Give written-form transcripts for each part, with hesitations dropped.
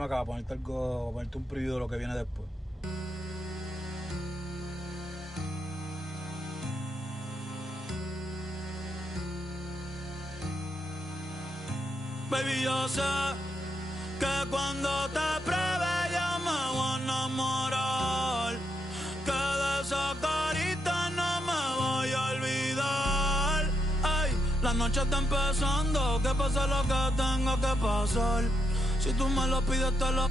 Dame acá, ponerte algo, ponerte un preview de lo que viene después. Baby, yo sé que cuando te pruebe yo me voy a enamorar, que de esa carita no me voy a olvidar. Ay, la noche está empezando, que pase lo que tenga que pasar. Si tú me lo pides te lo...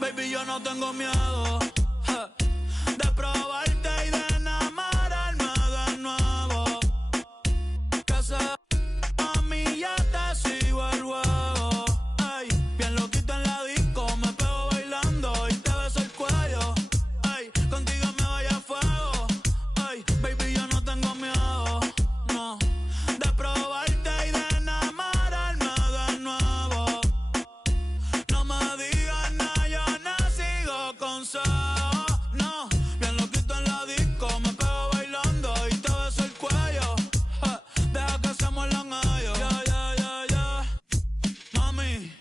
Baby, yo no tengo miedo de probarte y de enamorarme de nuevo. Que sea mami, ya te sigo el juego. Ay, bien loquito en la disco, me pego bailando y te beso el cuello. Ay, contigo me voy a fuego. Ay, baby, yo no tengo miedo, no, de probarte y de enamorarme de nuevo. No me digas nada, yo no sigo consejos, no. Bien loquito en la disco, me pego bailando y te beso el cuello. Deja que se muerdan ellos. Mami,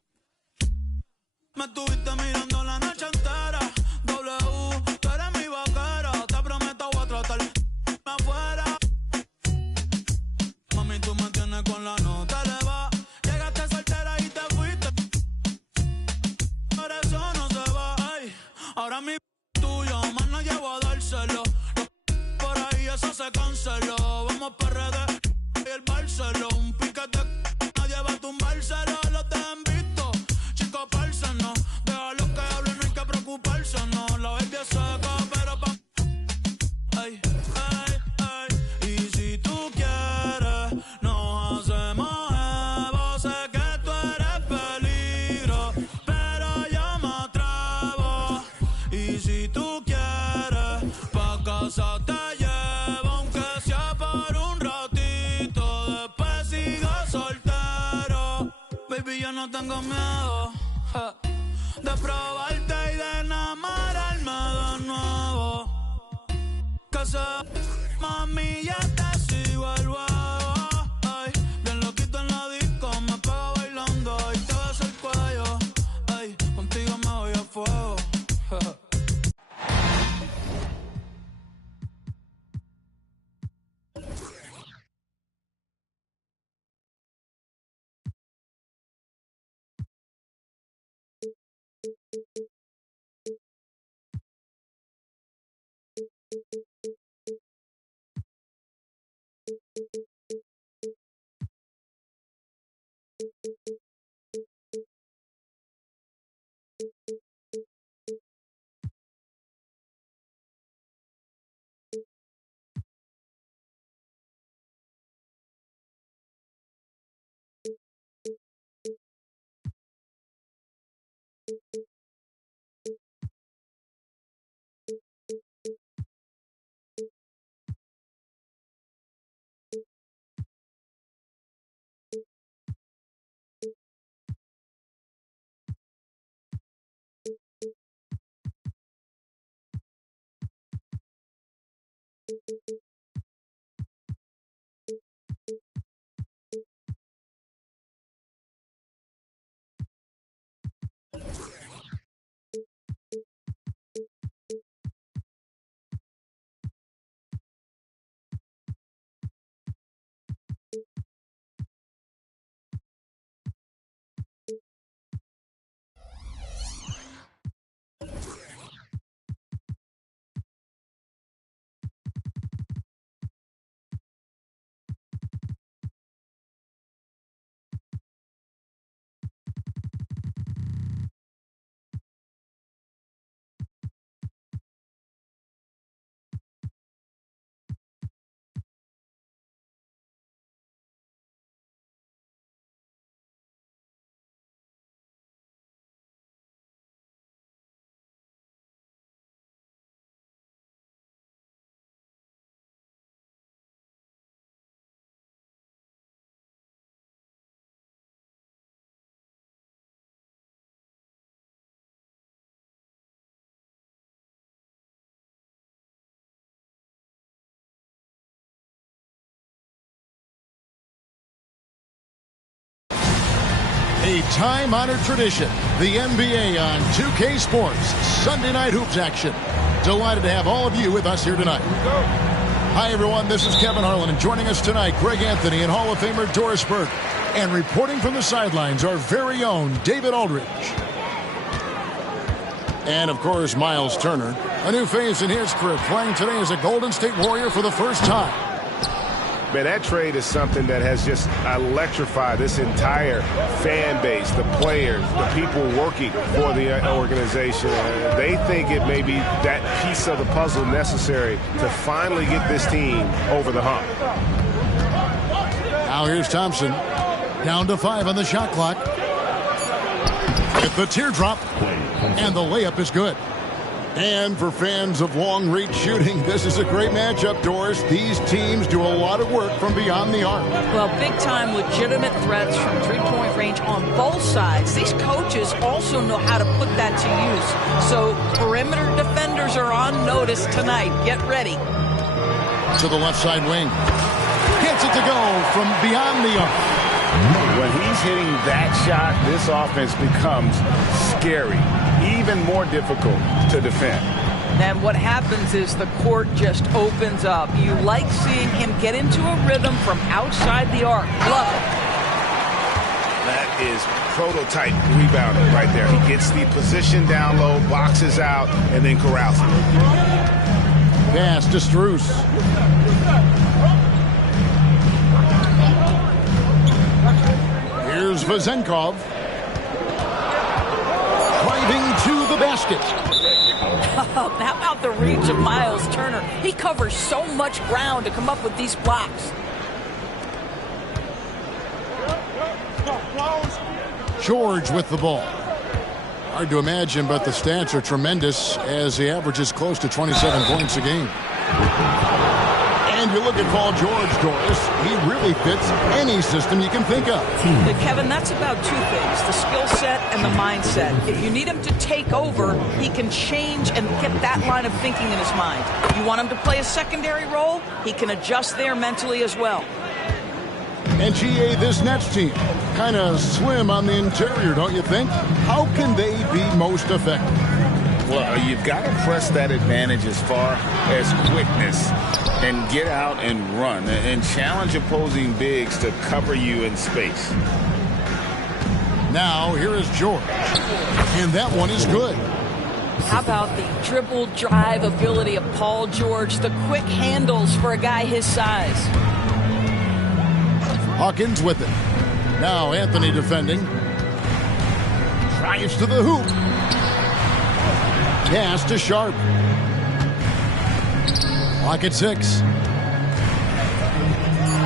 me estuviste mirando la noche entera. W, tú eres mi vaquera. Te prometo voy a tratar afuera. Mami, tú me tienes con la nota elevada. Llegaste soltera y te fuiste. Por eso no se va. Ay, ahora mi tuyo, más no llevo a dárselo. Por ahí eso se canceló. Vamos pa' redes y el Barceló. Un piquete, nadie va a tumbárselo. Los te han visto, chicos, parce, no. Deja los que hablen, no hay que preocuparse, no. La baby es seca, pero pa' ay, ay, ay. Y si tú quieres, nos hacemos Evo. Sé que tú eres peligro, pero yo me atrevo. Y si tú quieres, pa' casa te llevo, aunque sea por un ratito. Después sigo soltero. Baby, yo no tengo miedo de probarte y de enamorarme de nuevo. Que se mami, ya te sigo el juego. Ay, bien loquito en la disco, me pego bailando y te beso el cuello. Ay, contigo me voy a fuego. A time-honored tradition, the NBA on 2K Sports, Sunday Night Hoops action. Delighted to have all of you with us here tonight. Hi, everyone. This is Kevin Harlan, and joining us tonight, Greg Anthony and Hall of Famer Doris Burke. And reporting from the sidelines, our very own David Aldridge. And, of course, Miles Turner, a new face in his career, playing today as a Golden State Warrior for the first time. Man, that trade is something that has just electrified this entire fan base, the players, the people working for the organization. They think it may be that piece of the puzzle necessary to finally get this team over the hump. Now here's Thompson. Down to 5 on the shot clock. With the teardrop. And the layup is good. And for fans of long-reach shooting, this is a great matchup, Doris. These teams do a lot of work from beyond the arc. Well, big-time legitimate threats from three-point range on both sides. These coaches also know how to put that to use. So perimeter defenders are on notice tonight. Get ready. To the left side wing. Gets it to go from beyond the arc. When he's hitting that shot, this offense becomes scary, even more difficult to defend. And what happens is the court just opens up. You like seeing him get into a rhythm from outside the arc. Love it. That is prototype rebounding right there. He gets the position down low, boxes out, and then corrals it. Pass to Strus. Here's Vezenkov. Driving to the basket. How about the reach of Miles Turner? He covers so much ground to come up with these blocks. George with the ball. Hard to imagine, but the stats are tremendous as he averages close to 27 points a game. And you look at Paul George, Doris, he really fits any system you can think of. But Kevin, that's about two things, the skill set and the mindset. If you need him to take over, he can change and get that line of thinking in his mind. You want him to play a secondary role, he can adjust there mentally as well. And GA, this Nets team, kind of slim on the interior, don't you think? How can they be most effective? Well, you've got to press that advantage as far as quickness and get out and run and challenge opposing bigs to cover you in space. Now, here is George. And that one is good. How about the dribble drive ability of Paul George, the quick handles for a guy his size. Hawkins with it. Now Anthony defending. Drives to the hoop. Pass to Sharp. Clock at 6.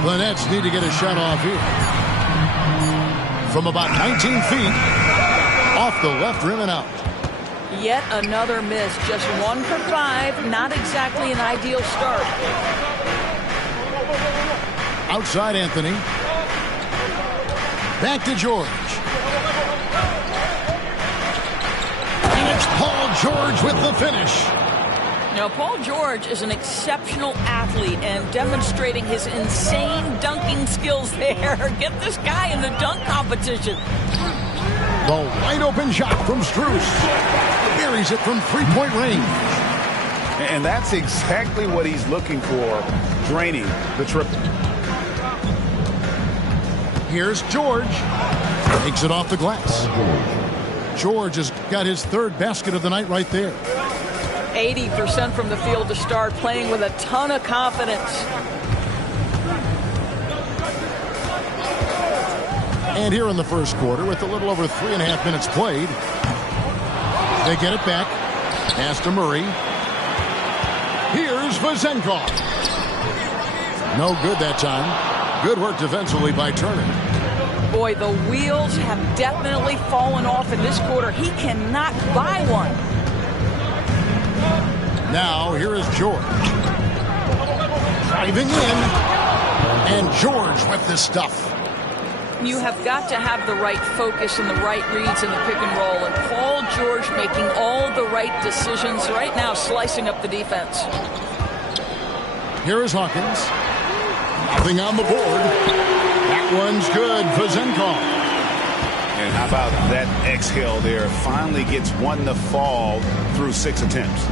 The Nets need to get a shot off here. From about 19 feet. Off the left rim and out. Yet another miss. Just 1 for 5. Not exactly an ideal start. Outside Anthony. Back to George. And it's Paul George with the finish. Now, Paul George is an exceptional athlete and demonstrating his insane dunking skills there. Get this guy in the dunk competition. The wide open shot from Strus. Buries it from three-point range. And that's exactly what he's looking for, draining the triple. Here's George. Takes it off the glass. George has got his 3rd basket of the night right there. 80% from the field to start, playing with a ton of confidence. And here in the first quarter, with a little over 3.5 minutes played, they get it back. Pass to Murray. Here's Vezenkov. No good that time. Good work defensively by Turner. Boy, the wheels have definitely fallen off in this quarter. He cannot buy one. Now, here is George. Driving in. And George with the stuff. You have got to have the right focus and the right reads in the pick and roll. And Paul George making all the right decisions right now, slicing up the defense. Here is Hawkins. Nothing on the board. That one's good. Vezenkov. And how about that exhale there? Finally gets one to fall through 6 attempts.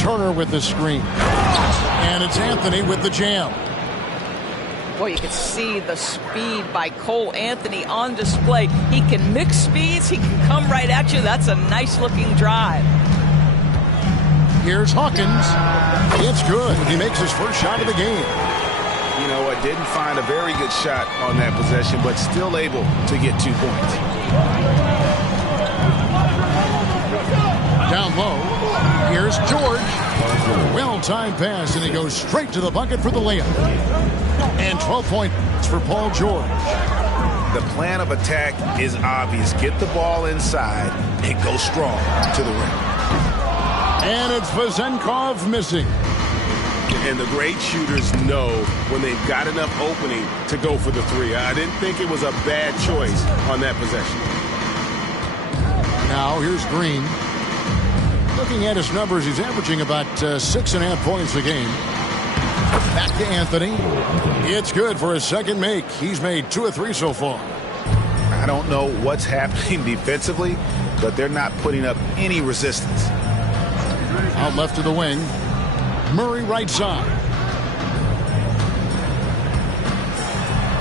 Turner with the screen. And it's Anthony with the jam. Boy, you can see the speed by Cole Anthony on display. He can mix speeds. He can come right at you. That's a nice-looking drive. Here's Hawkins. It's good. He makes his first shot of the game. You know what? Didn't find a very good shot on that possession, but still able to get 2 points. Down low. Here's George. Well-timed pass, and he goes straight to the bucket for the layup. And 12 points for Paul George. The plan of attack is obvious. Get the ball inside and go strong to the rim. And it's Vezenkov missing. And the great shooters know when they've got enough opening to go for the 3. I didn't think it was a bad choice on that possession. Now here's Green. Looking at his numbers, he's averaging about 6.5 points a game. Back to Anthony. It's good for his second make. He's made 2 of 3 so far. I don't know what's happening defensively, but they're not putting up any resistance. Out left to the wing. Murray right side.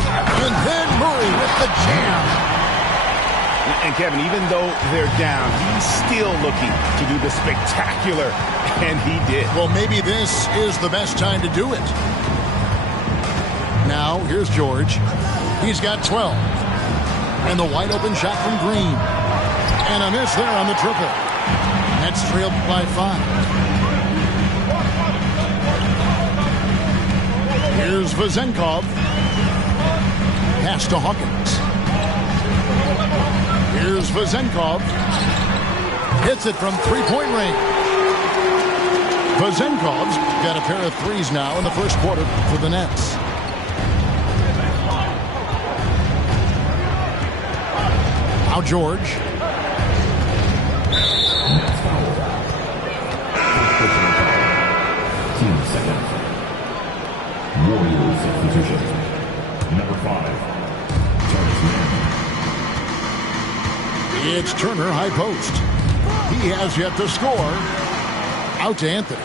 And then Murray with the jam. And Kevin, even though they're down, he's still looking to do the spectacular, and he did. Well, maybe this is the best time to do it. Now, here's George. He's got 12. And the wide open shot from Green. And a miss there on the triple. That's trailed by 5. Here's Vezenkov. Pass to Hawkins. Here's Vezenkov. Hits it from 3-point range. Vezenkov's got a pair of 3s now in the first quarter for the Nets. Now George. Team seconds. Warriors substitution. Number 5. It's Turner, high post. He has yet to score. Out to Anthony.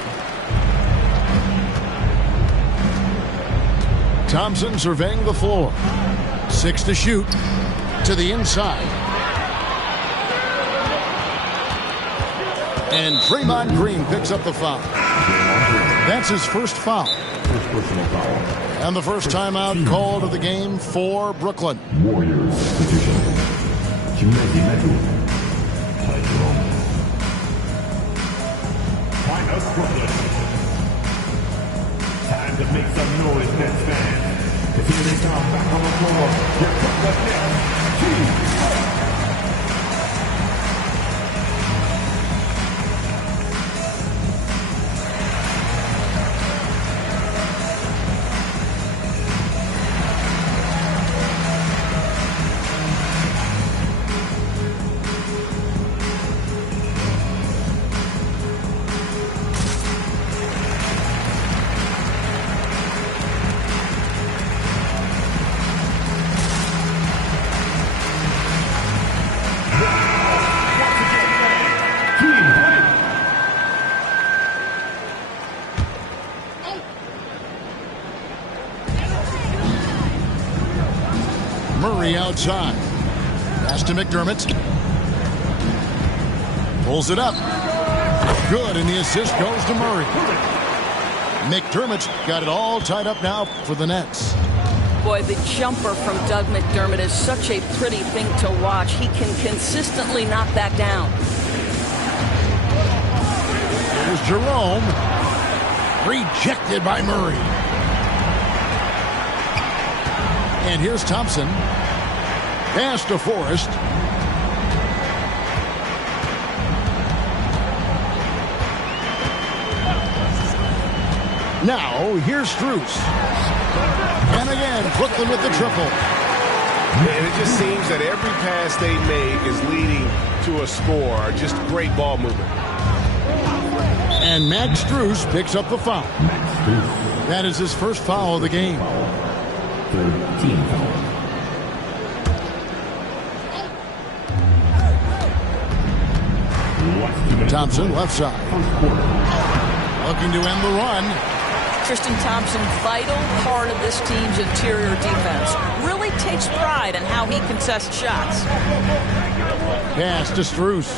Thompson surveying the floor. 6 to shoot. To the inside. And Draymond Green picks up the foul. That's his first foul. And the first timeout called of the game for Brooklyn. Warriors substitution. Time of Brooklyn. Time to make some noise, Nets fans. Because here they come back on the floor. Here comes the Nets team. Murray outside. Pass to McDermott. Pulls it up. Good, and the assist goes to Murray. McDermott's got it all tied up now for the Nets. Boy, the jumper from Doug McDermott is such a pretty thing to watch. He can consistently knock that down. Here's Jerome. Rejected by Murray. And here's Thompson. Pass to Forrest. Now, here's Strus. And again, Brooklyn with the triple. And it just seems that every pass they make is leading to a score. Just great ball movement. And Max Strus picks up the foul. That is his first foul of the game. 13 foul. Thompson, left side. Looking to end the run. Tristan Thompson, vital part of this team's interior defense. Really takes pride in how he contests shots. Pass to Strus.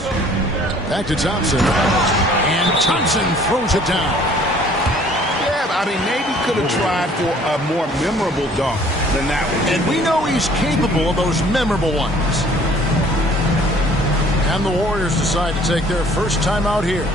Back to Thompson. And Thompson throws it down. Yeah, I mean, maybe could have tried for a more memorable dunk than that one. And we know he's capable of those memorable ones. And the Warriors decide to take their first time out here.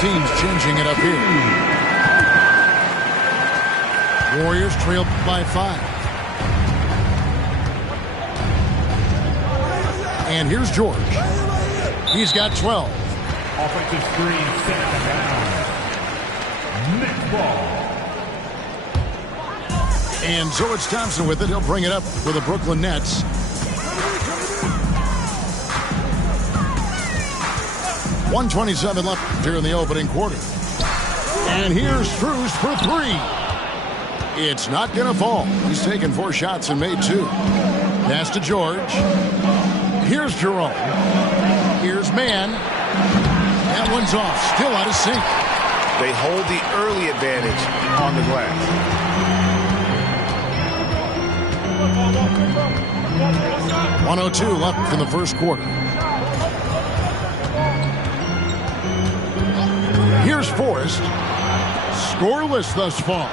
Teams changing it up here. Warriors trail by 5. And here's George. He's got 12. Offensive screen set out of bounds. Next ball. And so it's Thompson with it. He'll bring it up for the Brooklyn Nets. .127 left here in the opening quarter. And here's Strus for 3. It's not going to fall. He's taken 4 shots and made 2. Pass to George. Here's Jerome. Here's Mann. That one's off. Still out of sync. They hold the early advantage on the glass. 102 left in the first quarter. Here's Forrest. Scoreless thus far.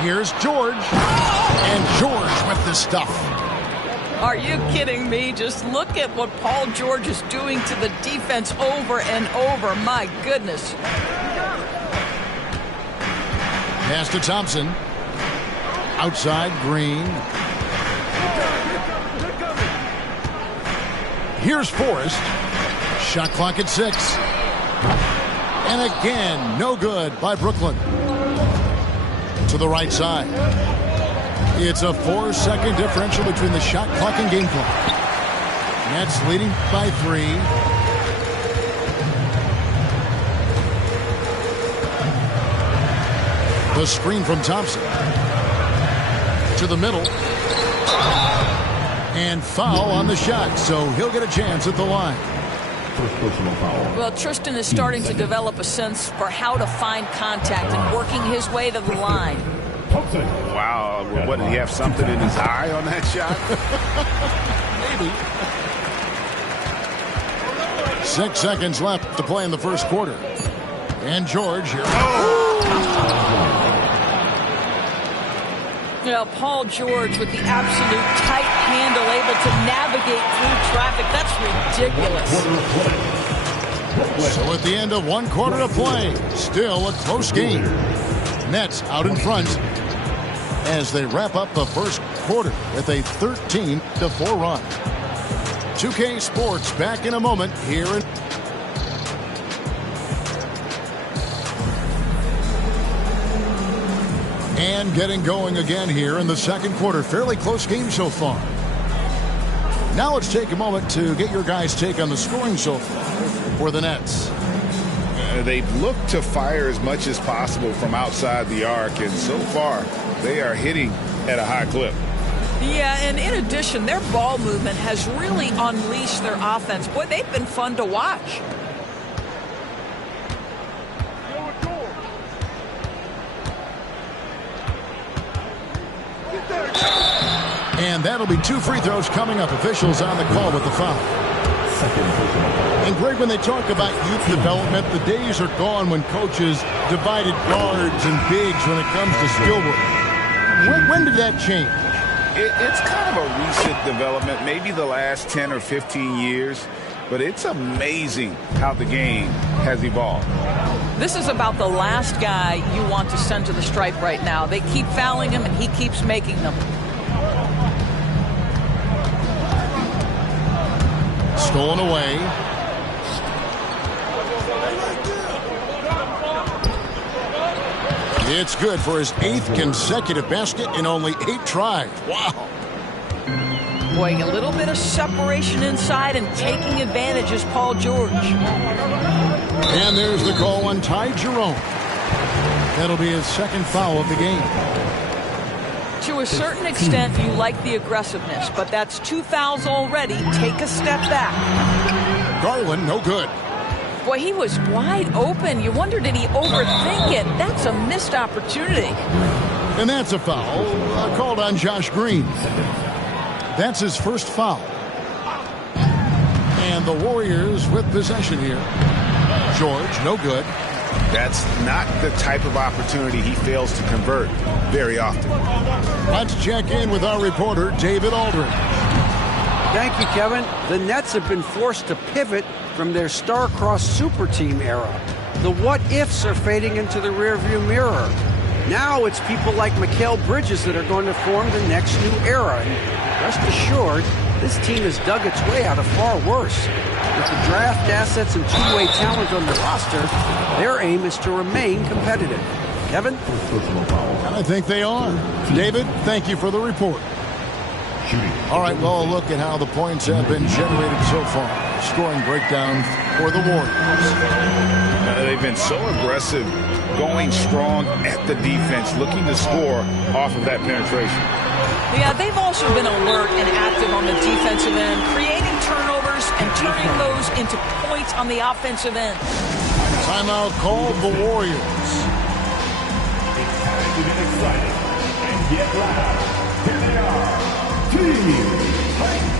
Here's George. And George with the stuff. Are you kidding me? Just look at what Paul George is doing to the defense over and over. My goodness. Pass to Thompson. Outside, Green. Here's Forrest. Shot clock at 6. And again, no good by Brooklyn. To the right side. It's a 4-second differential between the shot clock and game clock. Nets leading by 3. The screen from Thompson. To the middle. And foul on the shot, so he'll get a chance at the line. First personal foul. Well, Tristan is starting to develop a sense for how to find contact and working his way to the line. Wow, what, did he have something in his eye on that shot? Maybe. 6 seconds left to play in the first quarter. And George here. You know, Paul George with the absolute tight handle, able to navigate through traffic. That's ridiculous. So at the end of 1 quarter of play, still a close game. Nets out in front as they wrap up the first quarter with a 13-4 run. 2K Sports back in a moment here in... And getting going again here in the second quarter. Fairly close game so far. Now let's take a moment to get your guys' take on the scoring so far for the Nets. They've looked to fire as much as possible from outside the arc, and so far they are hitting at a high clip. Yeah, and in addition, their ball movement has really unleashed their offense. Boy, they've been fun to watch. And that'll be 2 free throws coming up. Officials on the call with the foul. And Greg, when they talk about youth development, the days are gone when coaches divided guards and bigs when it comes to skill work. When did that change? It's kind of a recent development, maybe the last 10 or 15 years, but it's amazing how the game has evolved. This is about the last guy you want to send to the stripe right now. They keep fouling him, and he keeps making them. Stolen away. It's good for his 8th consecutive basket in only 8 tries. Wow. Boy, a little bit of separation inside and taking advantage is Paul George. And there's the call on Ty Jerome. That'll be his 2nd foul of the game. To a certain extent, you like the aggressiveness, but that's 2 fouls already. Take a step back. Garland, no good. Boy, he was wide open. You wonder, did he overthink it? That's a missed opportunity. And that's a foul called on Josh Green. That's his 1st foul. And the Warriors with possession here. George, no good. That's not the type of opportunity he fails to convert very often. Let's check in with our reporter, David Aldridge. Thank you, Kevin. The Nets have been forced to pivot from their star-crossed super team era. The what-ifs are fading into the rearview mirror. Now it's people like Mikal Bridges that are going to form the next new era. And rest assured, this team has dug its way out of far worse. With the draft assets and two-way talent on the roster, their aim is to remain competitive. Kevin? I think they are. David, thank you for the report. All right, well, a look at how the points have been generated so far. Scoring breakdown for the Warriors. They've been so aggressive, going strong at the defense, looking to score off of that penetration. Yeah, they've also been alert and active on the defensive end, creating turnovers and turning those into points on the offensive end. Timeout called the Warriors. Get excited and get loud. Here they are. Team Titans.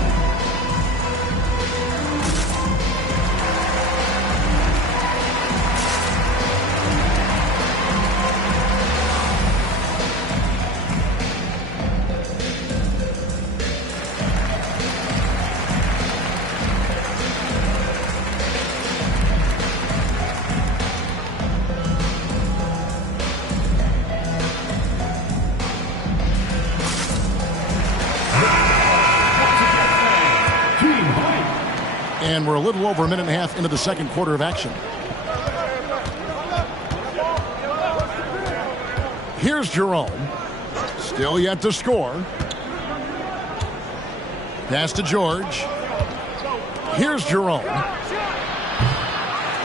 And we're a little over a minute and a half into the 2nd quarter of action. Here's Jerome. Still yet to score. Pass to George. Here's Jerome.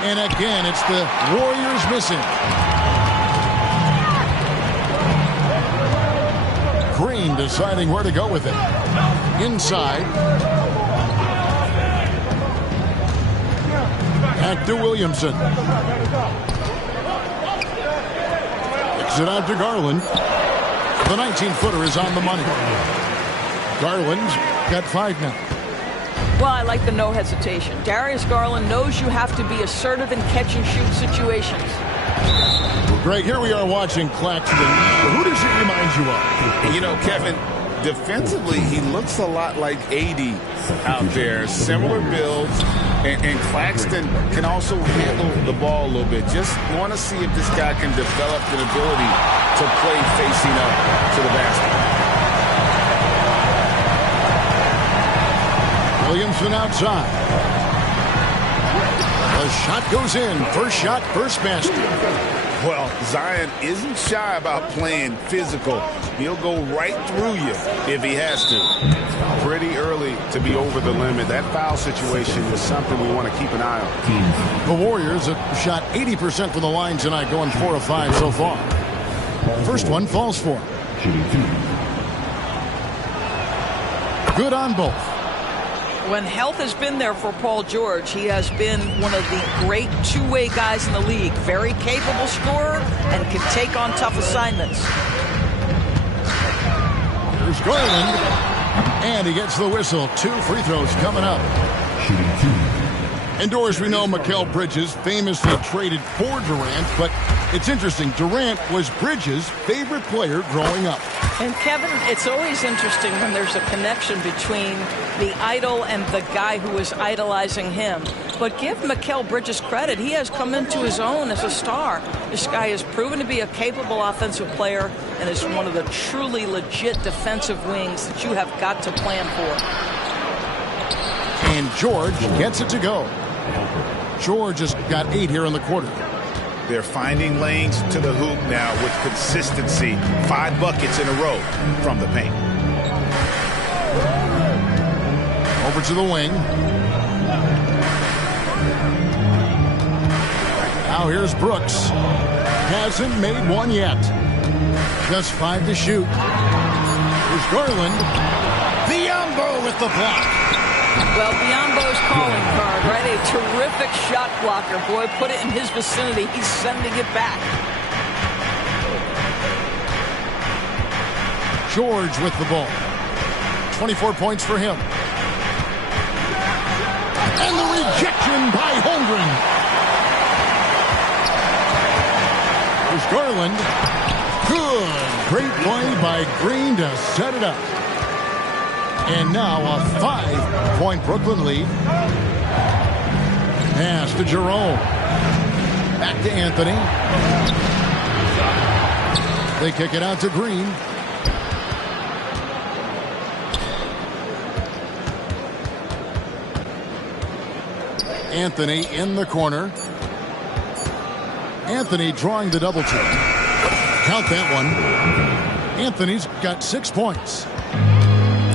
And again, it's the Warriors missing. Green deciding where to go with it. Inside. Back to Williamson. Kicks it out to Garland. The 19-footer is on the money. Garland's got 5 now. Well, I like the no hesitation. Darius Garland knows you have to be assertive in catch-and-shoot situations. Well, Greg, here we are watching Claxton. Who does he remind you of? You know, Kevin, defensively, he looks a lot like AD out there. Similar builds. And Claxton can also handle the ball a little bit. Just want to see if this guy can develop an ability to play facing up to the basket. Williamson outside. The shot goes in. First shot, first basket. Well, Zion isn't shy about playing physical. He'll go right through you if he has to. Pretty early to be over the limit. That foul situation is something we want to keep an eye on. The Warriors have shot 80% from the line tonight, going 4 of 5 so far. First one falls for. Good on both. When health has been there for Paul George, he has been one of the great two-way guys in the league. Very capable scorer and can take on tough assignments. Here's Garland. And he gets the whistle. 2 free throws coming up. Indoors, we know Mikal Bridges famously traded for Durant, but it's interesting. Durant was Bridges' favorite player growing up. And Kevin, it's always interesting when there's a connection between the idol and the guy who is idolizing him. But give Mikal Bridges credit. He has come into his own as a star. This guy has proven to be a capable offensive player and is one of the truly legit defensive wings that you have got to plan for. And George gets it to go. George has got 8 here in the quarter. They're finding lanes to the hoop now with consistency. 5 buckets in a row from the paint. Over to the wing. Now here's Brooks. Hasn't made one yet. Just 5 to shoot. Here's Garland. Biombo with the block. Well, Biombo's calling card, right? A terrific shot blocker. Boy, put it in his vicinity. He's sending it back. George with the ball. 24 points for him. And the rejection by Holmgren. Here's Garland. Good. Great play by Green to set it up. And now a 5-point Brooklyn lead. Pass to Jerome. Back to Anthony. They kick it out to Green. Anthony in the corner. Anthony drawing the double team. Count that one. Anthony's got 6 points.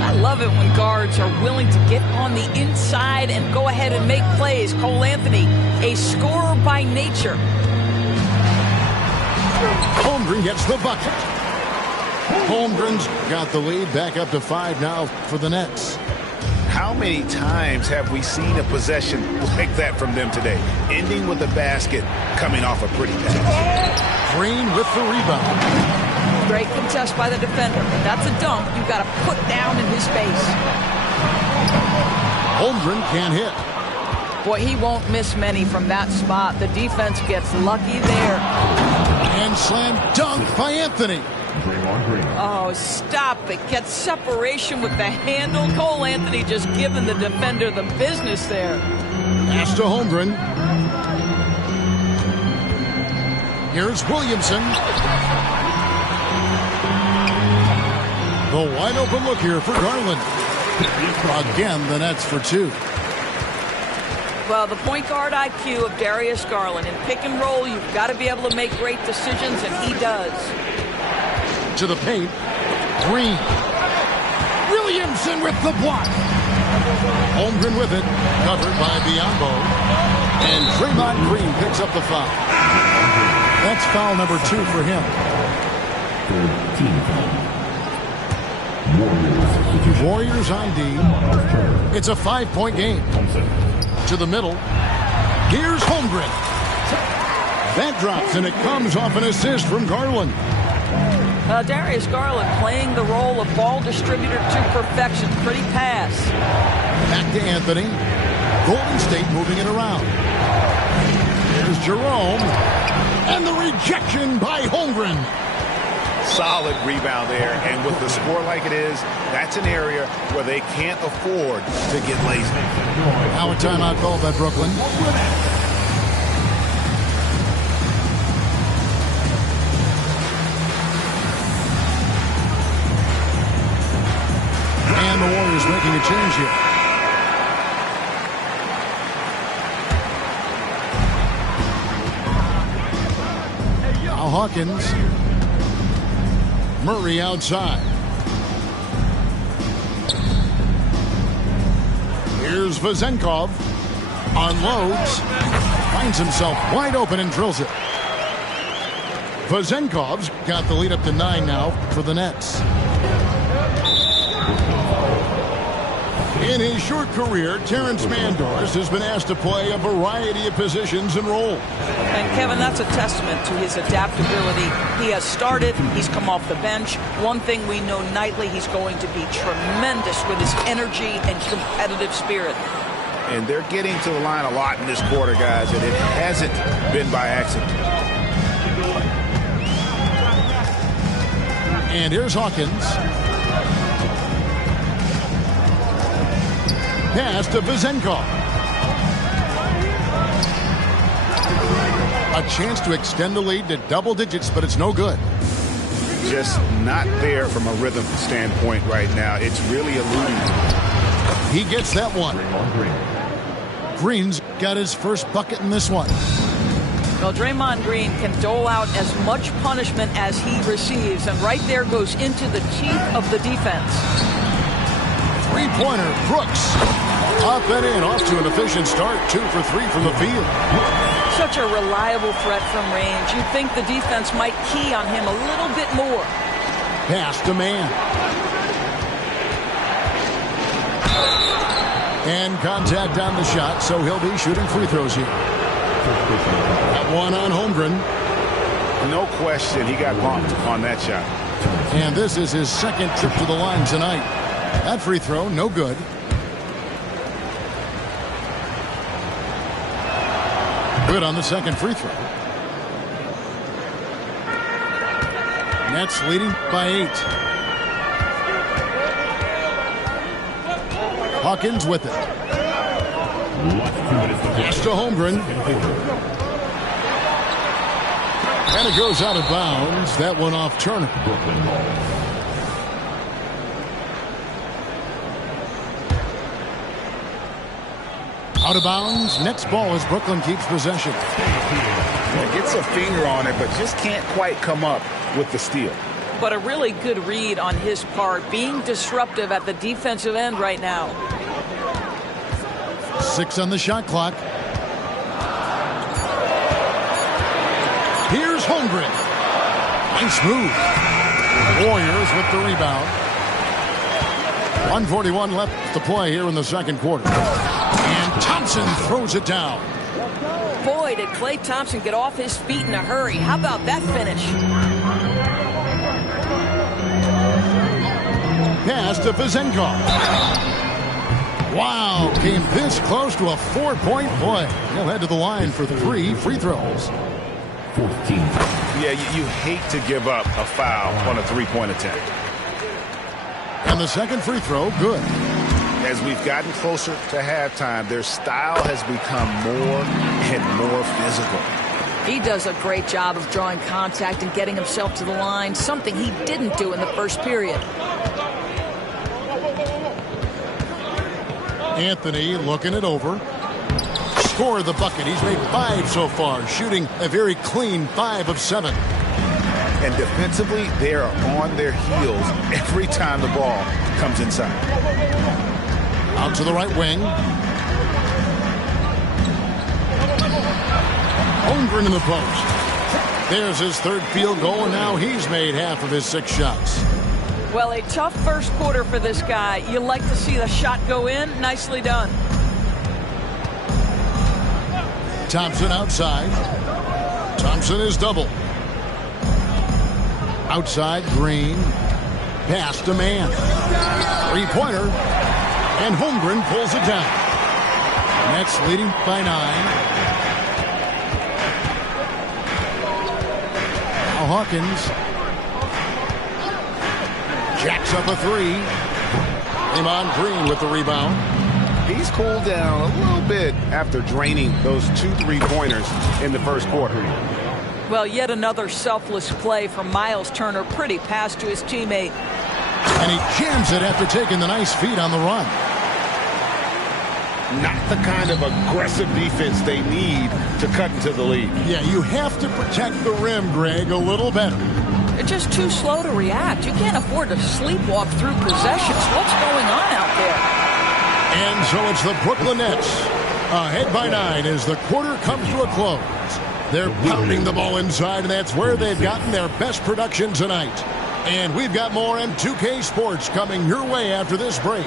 I love it when guards are willing to get on the inside and go ahead and make plays. Cole Anthony, a scorer by nature. Holmgren gets the bucket. Holmgren's got the lead, back up to 5 now for the Nets. How many times have we seen a possession like that from them today? Ending with a basket, coming off a pretty pass. Green with the rebound. Great contest by the defender. That's a dunk you've got to put down in his face. Holmgren can't hit. Boy, he won't miss many from that spot. The defense gets lucky there. And slam dunk by Anthony. Oh, stop it. Gets separation with the handle. Cole Anthony just giving the defender the business there. Pass to Holmgren. Here's Williamson. The wide open look here for Garland. Again, the Nets for 2. Well, the point guard IQ of Darius Garland. In pick and roll, you've got to be able to make great decisions, and he does. To the paint. Green. Williamson with the block. Holmgren with it. Covered by Biombo. And Draymond Green picks up the foul. That's foul number 2 for him. Warriors on D. It's a 5-point game. To the middle. Here's Holmgren. That drops, and it comes off an assist from Garland. Darius Garland playing the role of ball distributor to perfection. Pretty pass. Back to Anthony. Golden State moving it around. Here's Jerome. And the rejection by Holmgren. Solid rebound there, and with the score like it is, that's an area where they can't afford to get lazy. Now a timeout called by Brooklyn. And the Warriors making a change here. Now Hawkins. Murray outside. Here's Vezenkov. Unloads. Finds himself wide open and drills it. Vezenkov's got the lead up to 9 now for the Nets. In his short career, Terrence Mandors has been asked to play a variety of positions and roles. And Kevin, that's a testament to his adaptability. He has started, he's come off the bench. One thing we know nightly, he's going to be tremendous with his energy and competitive spirit. And they're getting to the line a lot in this quarter, guys, and it hasn't been by accident. And here's Hawkins. Pass to Vezenkov. A chance to extend the lead to double digits, but it's no good. Just not there from a rhythm standpoint right now. It's really eluding. He gets that one. Green's got his first bucket in this one. Well, Draymond Green can dole out as much punishment as he receives, and right there goes into the teeth of the defense. Three-pointer, Brooks. Up and in, off to an efficient start. 2 for 3 from the field. Such a reliable threat from range. You'd think the defense might key on him a little bit more. Pass to man. And contact on the shot, so he'll be shooting free throws here. That one on Holmgren. No question, he got bumped on that shot. And this is his second trip to the line tonight. That free throw, no good. Good on the second free throw. Nets leading by 8. Hawkins with it. Pass to Holmgren. And it goes out of bounds. That one off Turner. Out of bounds. Next ball as Brooklyn keeps possession. Gets a finger on it, but just can't quite come up with the steal. But a really good read on his part, being disruptive at the defensive end right now. 6 on the shot clock. Here's Holmgren. Nice move. Warriors with the rebound. 1:41 left to play here in the second quarter. And Thompson throws it down. Boy, did Klay Thompson get off his feet in a hurry. How about that finish? Pass to Vizenkov. Wow, came this close to a 4-point play. He'll head to the line for 3 free throws. 14. Yeah, you hate to give up a foul on a three-point attempt. And the second free throw, good. As we've gotten closer to halftime, their style has become more and more physical. He does a great job of drawing contact and getting himself to the line, something he didn't do in the first period. Anthony looking it over. Scored the bucket. He's made 5 so far, shooting a very clean 5 of 7. And defensively, they are on their heels every time the ball comes inside. Out to the right wing. Holmgren in the post. There's his third field goal, and now he's made half of his 6 shots. Well, a tough first quarter for this guy. You like to see the shot go in. Nicely done. Thompson outside. Thompson is double. Outside, Green. Pass to man. 3-pointer. And Holmgren pulls it down. Nets leading by 9. Now Hawkins. Jacks up a 3. Draymond Green with the rebound. He's cooled down a little bit after draining those 2 3-pointers in the first quarter. Well, yet another selfless play from Miles Turner. Pretty pass to his teammate. And he jams it after taking the nice feed on the run. Not the kind of aggressive defense they need to cut into the lead. Yeah, you have to protect the rim, Greg, a little better. They're just too slow to react. You can't afford to sleepwalk through possessions. What's going on out there? And so it's the Brooklyn Nets ahead by 9 as the quarter comes to a close. They're pounding the ball inside, and that's where they've gotten their best production tonight. And we've got more M2K Sports coming your way after this break.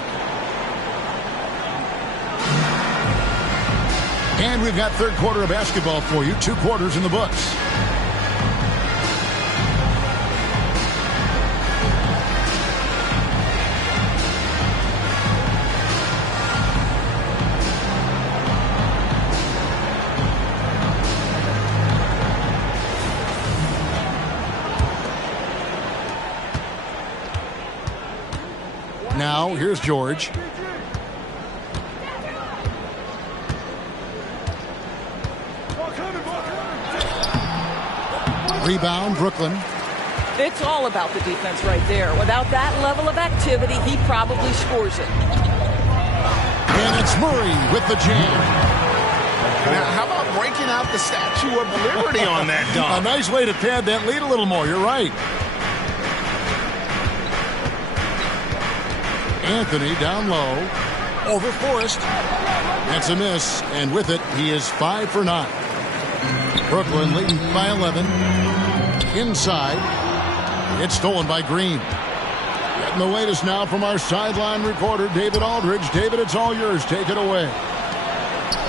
And we've got third quarter of basketball for you. 2 quarters in the books. Now, here's George. Rebound, Brooklyn. It's all about the defense right there. Without that level of activity, he probably scores it. And it's Murray with the jam. Now, how about breaking out the Statue of Liberty on that A dunk? nice way to pad that lead a little more. You're right. Anthony down low. Over Forrest. That's a miss. And with it, he is 5 for 9. Brooklyn leading by 11. Inside. It's stolen by Green. Getting the latest now from our sideline reporter, David Aldridge. David, it's all yours. Take it away.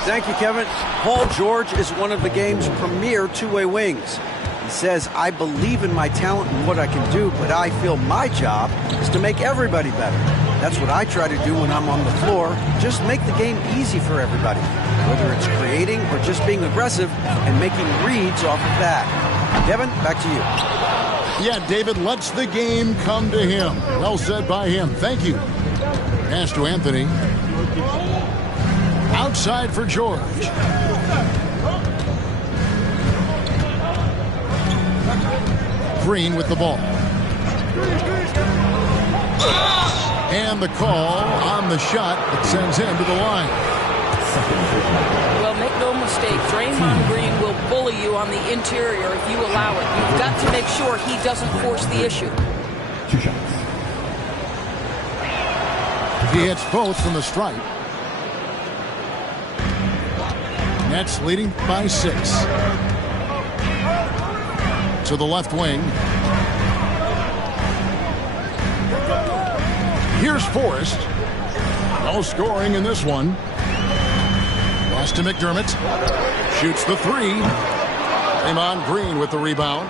Thank you, Kevin. Paul George is one of the game's premier two-way wings. He says, I believe in my talent and what I can do, but I feel my job is to make everybody better. That's what I try to do when I'm on the floor. Just make the game easy for everybody, whether it's creating or just being aggressive and making reads off of that. Kevin, back to you. Yeah, David lets the game come to him. Well said by him. Thank you. Pass to Anthony. Outside for George. Green with the ball. And the call on the shot that sends him to the line. Well, make no mistake, Draymond Green will bully you on the interior if you allow it. You've got to make sure he doesn't force the issue. 2 shots. He hits both from the stripe. Nets leading by 6. To the left wing. Here's Forrest. No scoring in this one. Pass to McDermott. Shoots the 3. Draymond Green with the rebound.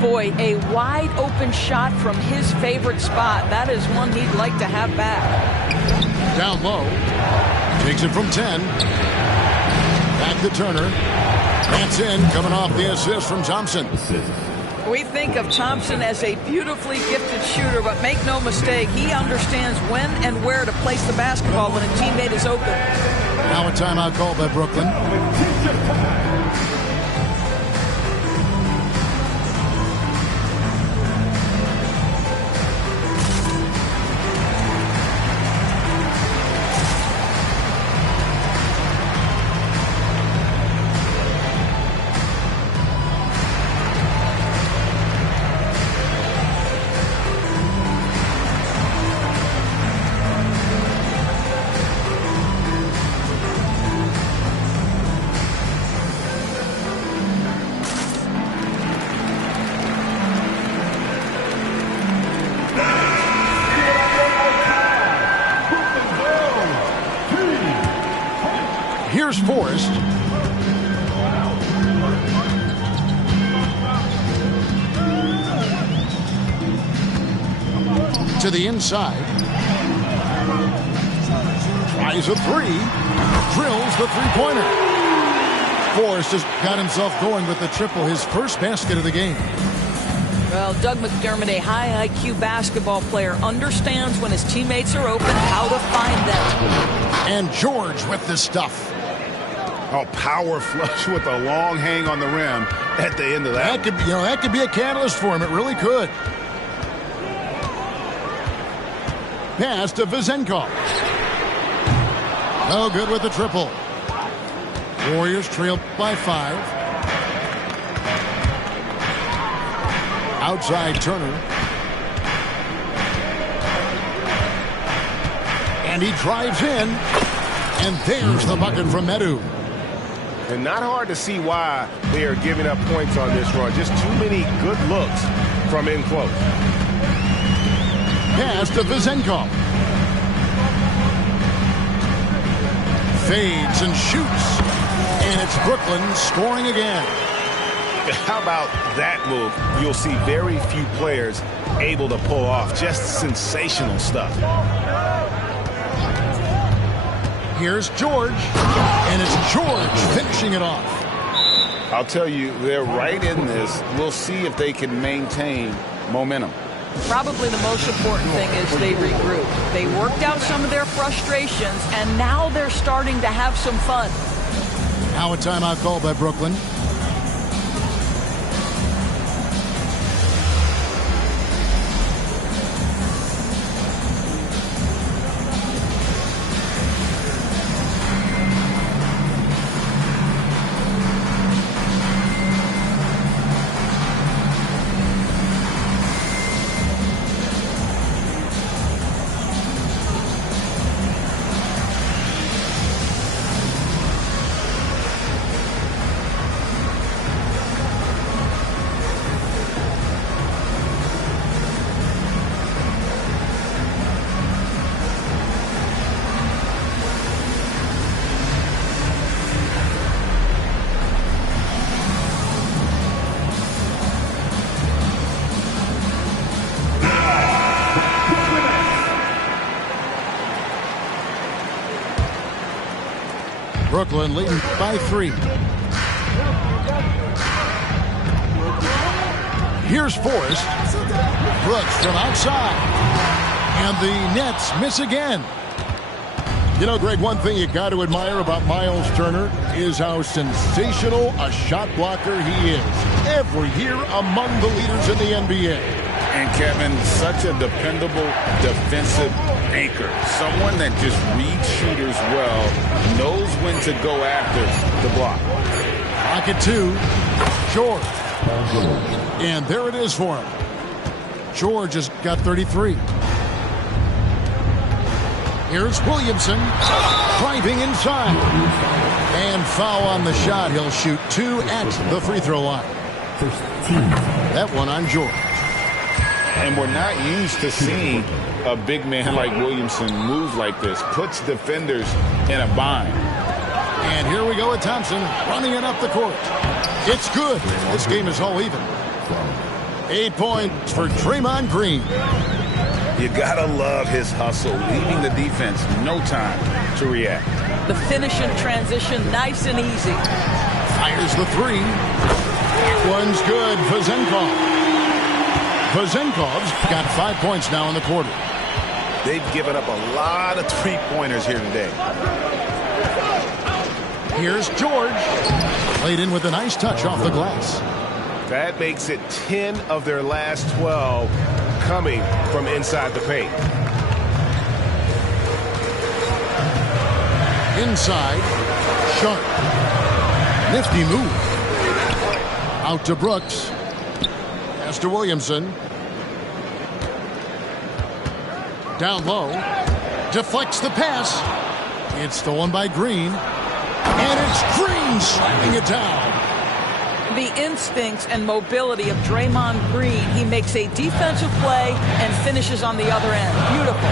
Boy, a wide open shot from his favorite spot. That is one he'd like to have back. Down low. Takes it from 10. Back to Turner. That's in, coming off the assist from Thompson. We think of Thompson as a beautifully gifted shooter, but make no mistake, he understands when and where to place the basketball when a teammate is open. Now a timeout called by Brooklyn. Here's Forrest. To the inside. Tries a 3. Drills the three-pointer. Forrest has got himself going with the triple, his first basket of the game. Well, Doug McDermott, a high IQ basketball player, understands when his teammates are open, how to find them. And George with the stuff. Oh, power flush with a long hang on the rim at the end of that. That could be a catalyst for him. It really could. Pass to Vizenkov. No good with the triple. Warriors trail by 5. Outside Turner. And he drives in. And there's the bucket from Medu. And not hard to see why they are giving up points on this run. Just too many good looks from in close. Pass to Vizenkov. Fades and shoots. And it's Brooklyn scoring again. How about that move? You'll see very few players able to pull off. Just sensational stuff. Here's George. And it's George finishing it off. I'll tell you, they're right in this. We'll see if they can maintain momentum. Probably the most important thing is they regroup. They worked out some of their frustrations, and now they're starting to have some fun. Now a timeout call by Brooklyn. Brooklyn leading by 3. Here's Forrest. Brooks from outside. And the Nets miss again. You know, Greg, one thing you got to admire about Miles Turner is how sensational a shot blocker he is. Every year among the leaders in the NBA. And Kevin, such a dependable defensive anchor. Someone that just reads shooters well, knows when to go after the block. Pocket 2, George. And there it is for him. George has got 33. Here's Williamson driving inside. And foul on the shot. He'll shoot 2 at the free throw line. That one on George. And we're not used to seeing a big man like Williamson move like this. Puts defenders in a bind. And here we go with Thompson running it up the court. It's good. This game is all even. 8 points for Draymond Green. You gotta love his hustle, leaving the defense no time to react. The finish in transition, nice and easy. Fires the 3. That one's good for Zenkov. Vazenkov's got 5 points now in the quarter. They've given up a lot of three-pointers here today. Here's George. Laid in with a nice touch off the glass. That makes it 10 of their last 12 coming from inside the paint. Inside. Sharp. Nifty move. Out to Brooks. Pass to Williamson. Down low. Deflects the pass. It's stolen by Green. And it's Green slamming it down. The instincts and mobility of Draymond Green. He makes a defensive play and finishes on the other end. Beautiful.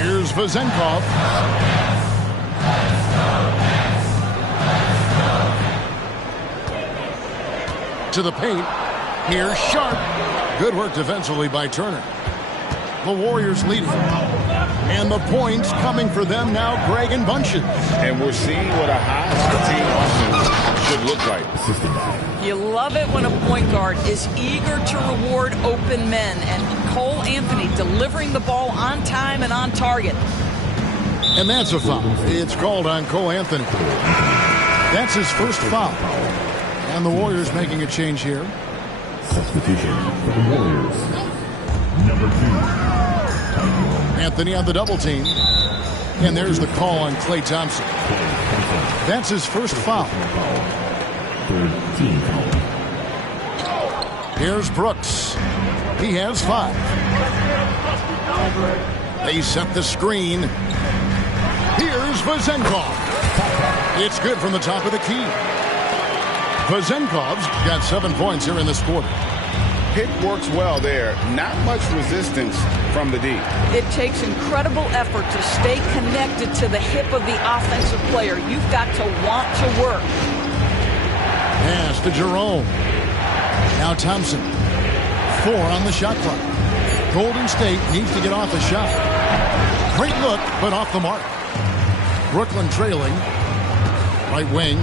Here's Vazenkov. To the paint. Here's Sharp. Good work defensively by Turner. The Warriors leading. And the points coming for them now, Greg and Bunches. And we're seeing what a high-team offense should look like. You love it when a point guard is eager to reward open men. And Cole Anthony delivering the ball on time and on target. And that's a foul. It's called on Cole Anthony. That's his first foul. And the Warriors making a change here. Substitution for the Warriors. Number 2. Anthony on the double team. And there's the call on Klay Thompson. That's his first foul. Here's Brooks. He has 5. They set the screen. Here's Vazenkov. It's good from the top of the key. Vazenkov's got 7 points here in this quarter. Pick works well there. Not much resistance from the D. It takes incredible effort to stay connected to the hip of the offensive player. You've got to want to work. Pass to Jerome. Now Thompson. 4 on the shot clock. Golden State needs to get off a shot. Great look, but off the mark. Brooklyn trailing. Right wing.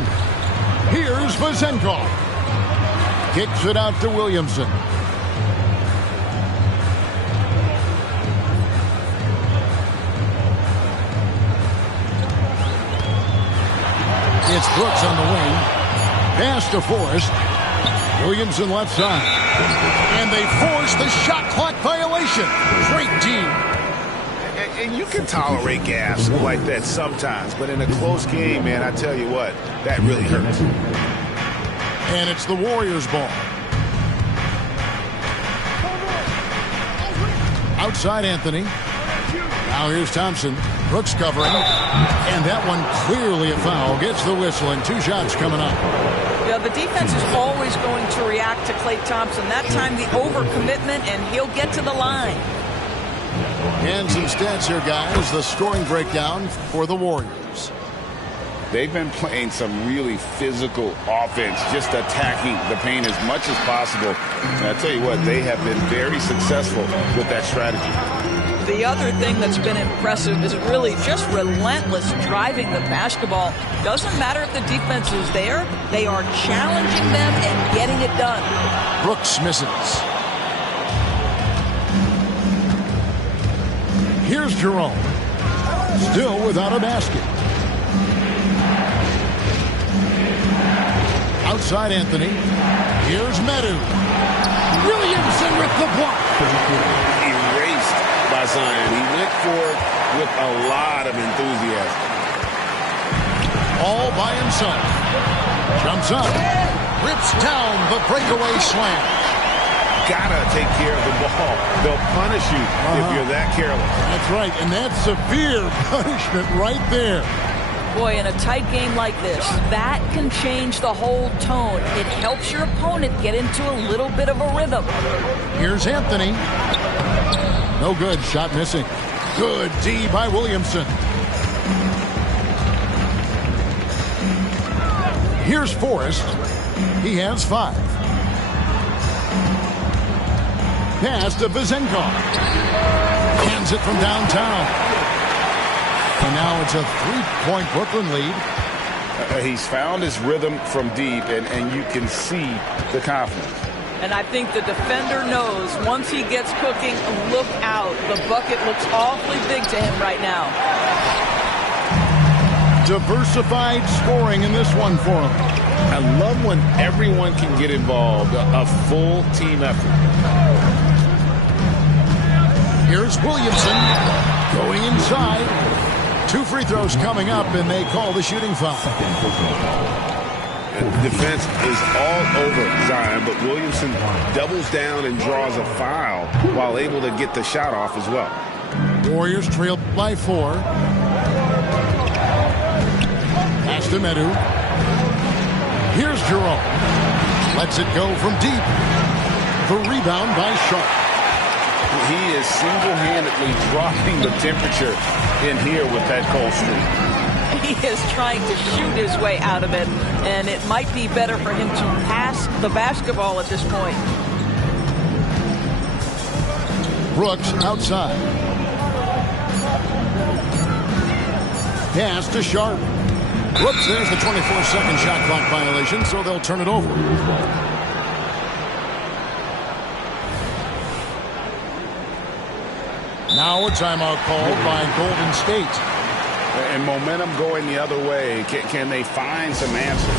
Here's Vazenkov. Kicks it out to Williamson. It's Brooks on the wing. Pass to Forrest. Williamson left side. And they force the shot clock violation. Great team. And you can tolerate gaffes like that sometimes, but in a close game, man, I tell you what, that really hurts. And it's the Warriors' ball. Outside Anthony. Now here's Thompson. Brooks covering. And that one clearly a foul. Gets the whistle and 2 shots coming up. Yeah, the defense is always going to react to Klay Thompson. That time the overcommitment, and he'll get to the line. And some stats here, guys. The scoring breakdown for the Warriors. They've been playing some really physical offense, just attacking the paint as much as possible. And I tell you what, they have been very successful with that strategy. The other thing that's been impressive is really just relentless driving the basketball. Doesn't matter if the defense is there, they are challenging them and getting it done. Brooks misses. Here's Jerome. Still without a basket. Outside Anthony. Here's Medu. Williamson with the block. Erased by Zion. He went for it with a lot of enthusiasm. All by himself. Jumps up. Rips down the breakaway slam. Gotta take care of the ball. They'll punish you if you're that careless. That's right, and that's severe punishment right there. Boy, in a tight game like this, that can change the whole tone. It helps your opponent get into a little bit of a rhythm. Here's Anthony. No good. Shot missing. Good D by Williamson. Here's Forrest. He has 5. Pass to Vizenkov. Hands it from downtown. And now it's a 3-point Brooklyn lead. He's found his rhythm from deep, and you can see the confidence. And I think the defender knows once he gets cooking, look out. The bucket looks awfully big to him right now. Diversified scoring in this one for him. I love when everyone can get involved, a full team effort. Here's Williamson going inside. 2 free throws coming up, and they call the shooting foul. Defense is all over Zion, but Williamson doubles down and draws a foul while able to get the shot off as well. Warriors trail by 4. Pass to Medu. Here's Jerome. Lets it go from deep. The rebound by Sharp. He is single-handedly dropping the temperature in here with that cold streak. He is trying to shoot his way out of it, and it might be better for him to pass the basketball at this point. Brooks outside. Pass to Sharp. Whoops, there's the 24-second shot clock violation, so they'll turn it over. Now a timeout called by Golden State. And momentum going the other way. Can they find some answers?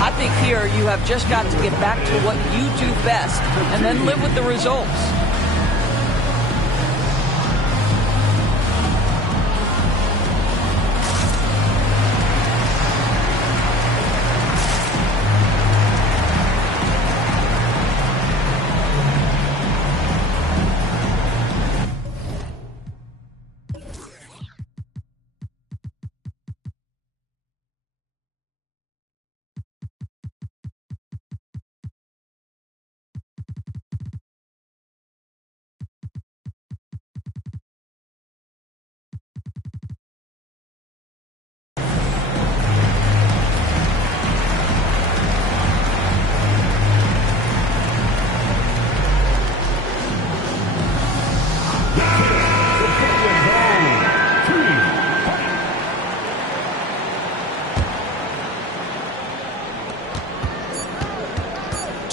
I think here you have just got to get back to what you do best and then live with the results.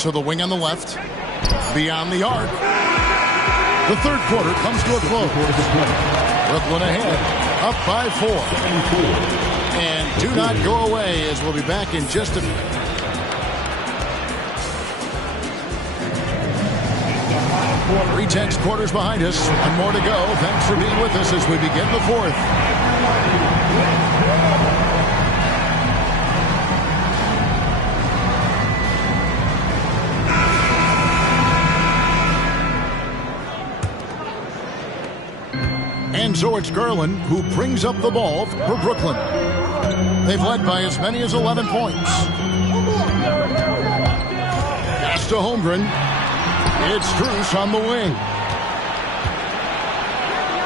To the wing on the left, beyond the arc. The third quarter comes to a close. Brooklyn ahead, up by 4. And do not go away, as we'll be back in just a minute. Three-tenths quarters behind us, and more to go. Thanks for being with us as we begin the 4th. And so it's Garland who brings up the ball for Brooklyn. They've led by as many as 11 points. Pass to Holmgren. It's Strus on the wing.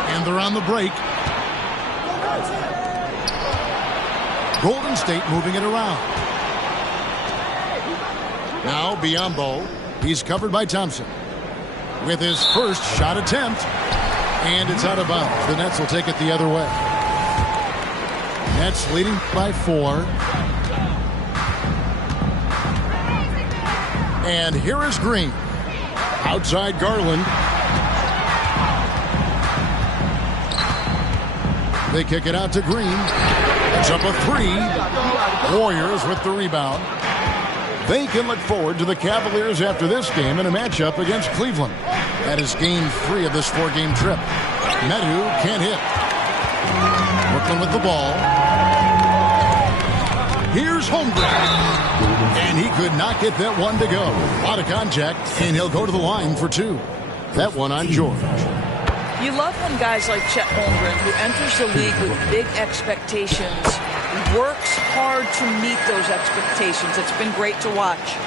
And they're on the break. Golden State moving it around. Now Biyombo. He's covered by Thompson. With his first shot attempt. And it's out of bounds. The Nets will take it the other way. Nets leading by 4. And here is Green. Outside Garland. They kick it out to Green. It's up a 3. Warriors with the rebound. They can look forward to the Cavaliers after this game in a matchup against Cleveland. That is game 3 of this 4-game trip. Medu can't hit. Brooklyn with the ball. Here's Holmgren. And he could not get that one to go. A lot of contact, and he'll go to the line for 2. That one on George. You love when guys like Chet Holmgren, who enters the league with big expectations, works hard to meet those expectations. It's been great to watch.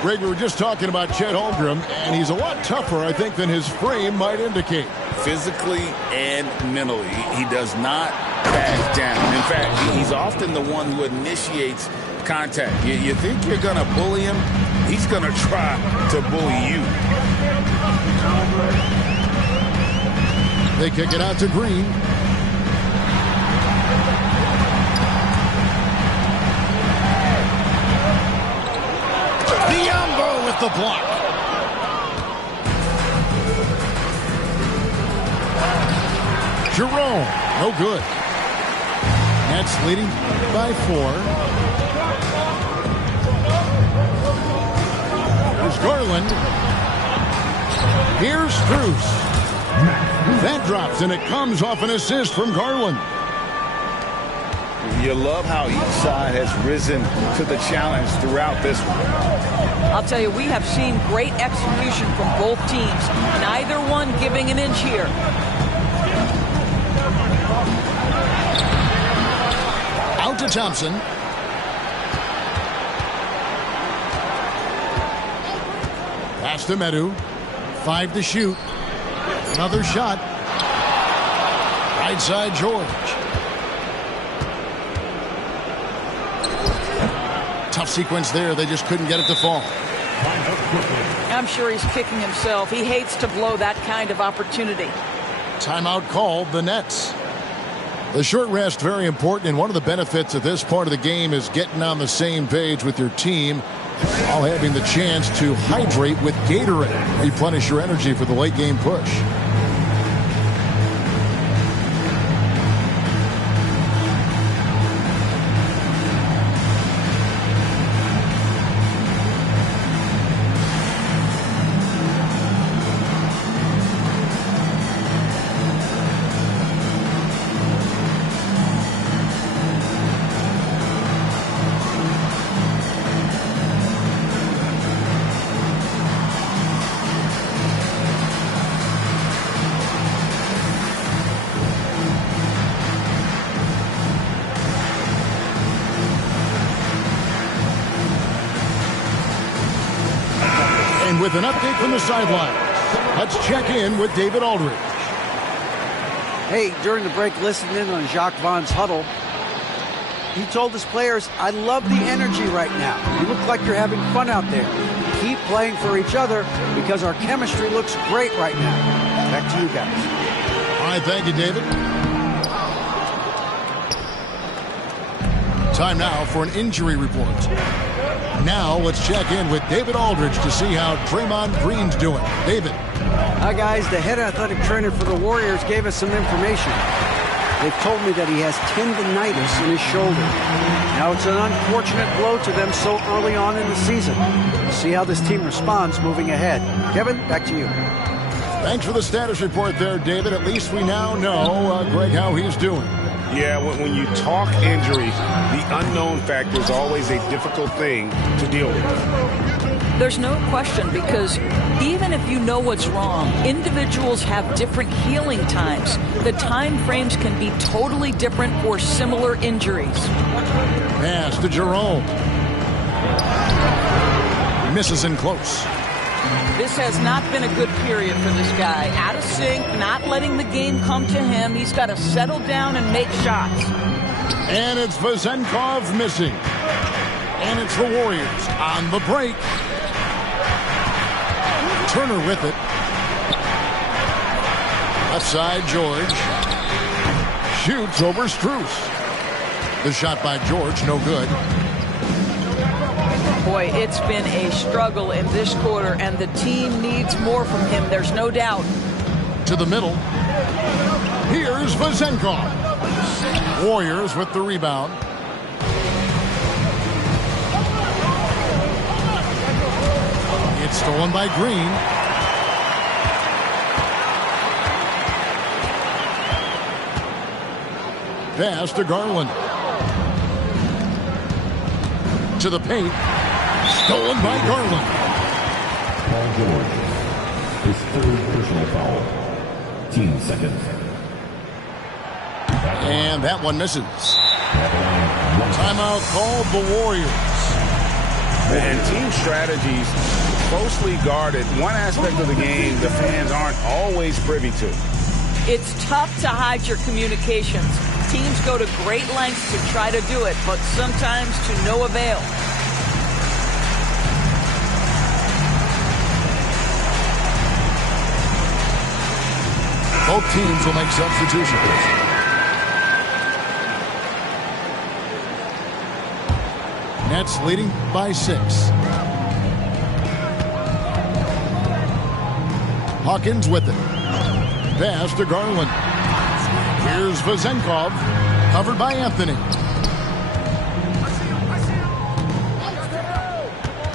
Greg, we were just talking about Chet Holmgren, and he's a lot tougher, I think, than his frame might indicate. Physically and mentally, he does not back down. In fact, he's often the one who initiates contact. You think you're going to bully him? He's going to try to bully you. They kick it out to Green. Biyombo with the block. Jerome, no good. Nets leading by 4. Here's Garland. Here's Strus. That drops, and it comes off an assist from Garland. You love how each side has risen to the challenge throughout this one. I'll tell you, we have seen great execution from both teams. Neither one giving an inch here. Out to Thompson. Pass to Medu. 5 to shoot. Another shot. Right side George. Tough sequence there. They just couldn't get it to fall. I'm sure he's kicking himself. He hates to blow that kind of opportunity. Timeout called, the Nets. The short rest, very important, and one of the benefits of this part of the game is getting on the same page with your team while having the chance to hydrate with Gatorade. Replenish your energy for the late game push. With an update from the sideline, let's check in with David Aldridge. Hey, during the break, listening in on Jacques Vaughn's huddle, he told his players, I love the energy right now. You look like you're having fun out there. Keep playing for each other because our chemistry looks great right now. Back to you guys. All right, thank you, David. Time now for an injury report. Now let's check in with David Aldridge to see how Draymond Green's doing. David. Hi, guys. The head athletic trainer for the Warriors gave us some information. They've told me that he has tendinitis in his shoulder. Now, it's an unfortunate blow to them so early on in the season. We'll see how this team responds moving ahead. Kevin, back to you. Thanks for the status report there, David. At least we now know, Greg, how he's doing. Yeah, when you talk injuries, the unknown factor is always a difficult thing to deal with. There's no question, because even if you know what's wrong, individuals have different healing times. The time frames can be totally different for similar injuries. Pass to Jerome. Misses in close. This has not been a good period for this guy. Out of sync, not letting the game come to him. He's got to settle down and make shots. And it's Vezenkov missing. And it's the Warriors on the break. Turner with it. Left side, George. Shoots over Strus. The shot by George, no good. Boy, it's been a struggle in this quarter, and the team needs more from him. There's no doubt. To the middle. Here's Vezenkov. Warriors with the rebound. It's stolen by Green. Pass to Garland. To the paint. Stolen by Garland. Paul George, his third personal foul. Team second. And that one misses. Timeout called the Warriors. And team strategies closely guarded. One aspect of the game the fans aren't always privy to. It's tough to hide your communications. Teams go to great lengths to try to do it, but sometimes to no avail. Both teams will make substitutions. Nets leading by 6. Hawkins with it. Pass to Garland. Here's Vezenkov. Covered by Anthony.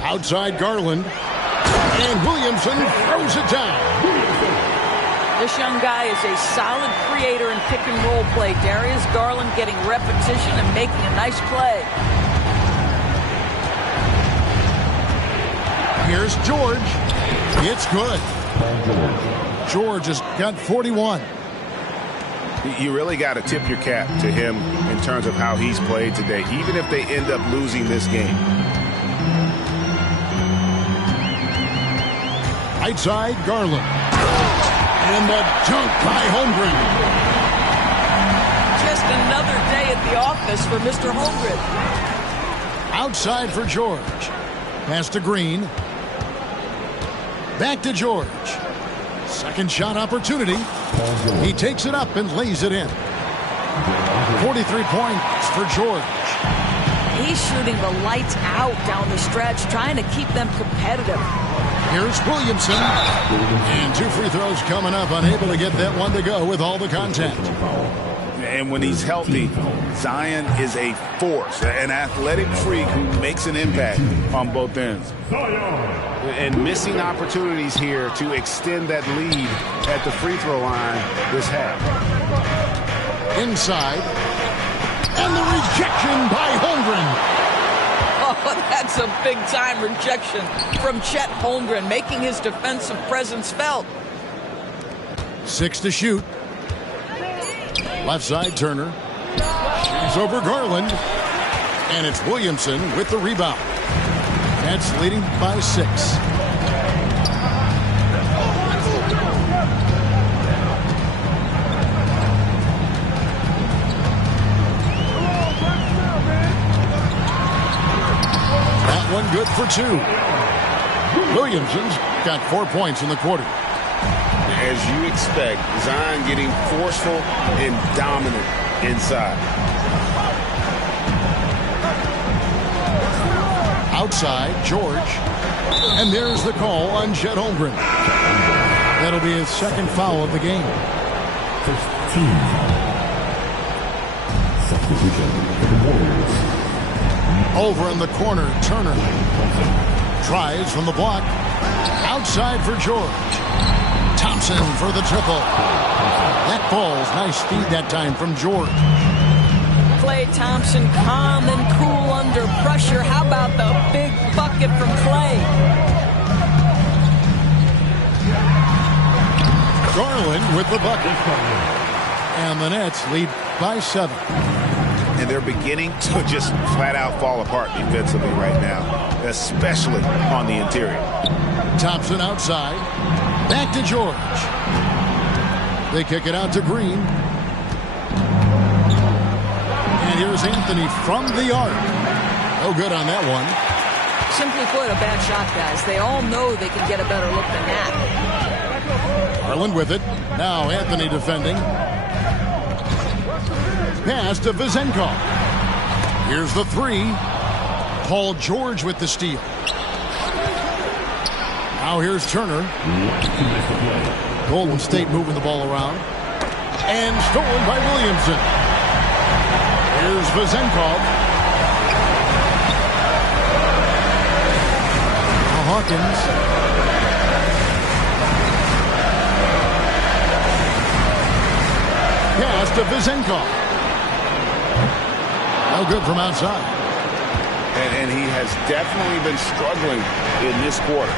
Outside Garland. And Williamson throws it down. This young guy is a solid creator in pick and roll play. Darius Garland getting repetition and making a nice play. Here's George. It's good. George has got 41. You really got to tip your cap to him in terms of how he's played today, even if they end up losing this game. Right side, Garland. And the dunk by Holmgren. Just another day at the office for Mr. Holmgren. Outside for George. Pass to Green. Back to George. Second shot opportunity. He takes it up and lays it in. 43 points for George. He's shooting the lights out down the stretch, trying to keep them competitive. Here's Williamson. And 2 free throws coming up. Unable to get that one to go with all the contact. And when he's healthy, Zion is a force, an athletic freak who makes an impact on both ends. And missing opportunities here to extend that lead at the free throw line this half. Inside. And the rejection by Holmgren. Oh, that's a big-time rejection from Chet Holmgren, making his defensive presence felt. 6 to shoot. Left side, Turner. She's over Garland. And it's Williamson with the rebound. Nets leading by 6. That one good for 2. Williamson's got 4 points in the quarter. As you expect, Zion getting forceful and dominant inside. Outside, George. And there's the call on Chet Holmgren. That'll be his second foul of the game. First team. Substitution for the Warriors. Over in the corner, Turner. Tries from the block. Outside for George. Thompson for the triple. That falls. Nice speed that time from George. Klay Thompson calm and cool under pressure. How about the big bucket from Klay? Garland with the bucket. And the Nets lead by 7. And they're beginning to just flat out fall apart defensively right now, especially on the interior. Thompson outside. Back to George. They kick it out to Green. And here's Anthony from the arc. No good on that one. Simply put, a bad shot, guys. They all know they can get a better look than that. Garland with it. Now Anthony defending. Pass to Vizenkov. Here's the three. Paul George with the steal. Now here's Turner. Golden State moving the ball around. And stolen by Williamson. Here's Vizenkov. Hawkins. Pass to Vizenkov. No good from outside. And he has definitely been struggling in this quarter.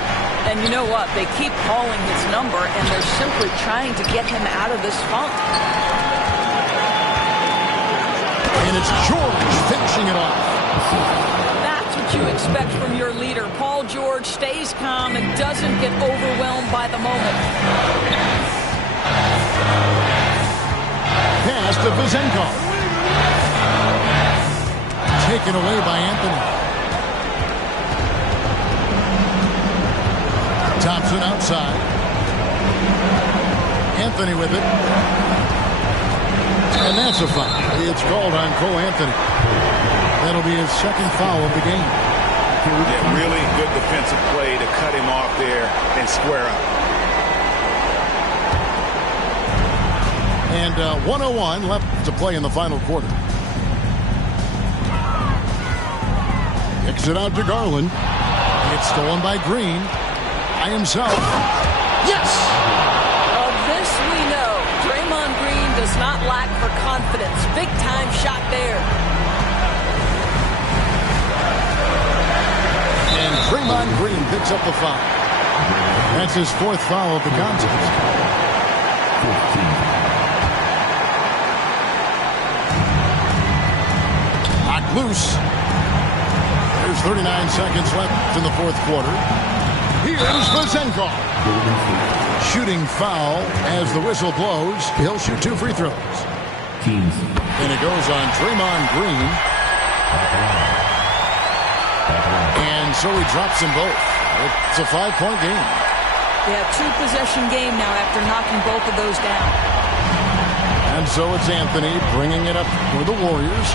And you know what? They keep calling his number, and they're simply trying to get him out of this funk. And it's George finishing it off. That's what you expect from your leader. Paul George stays calm and doesn't get overwhelmed by the moment. Pass to Vizenkov. Taken away by Anthony. Thompson outside. Anthony with it. And that's a foul. It's called on Cole Anthony. That'll be his second foul of the game. Yeah, really good defensive play to cut him off there and square up. And 1:01 left to play in the final quarter. Kicks it out to Garland. It's stolen by Green. By himself. Yes! Of this we know. Draymond Green does not lack for confidence. Big time shot there. And Draymond Green picks up the foul. That's his fourth foul of the contest. Knocked loose. There's 39 seconds left in the fourth quarter. Here's Vizenkov. Shooting foul as the whistle blows. He'll shoot 2 free throws. And it goes on Draymond Green. And so he drops them both. It's a 5-point game. Yeah, 2-possession game now after knocking both of those down. And so it's Anthony bringing it up for the Warriors.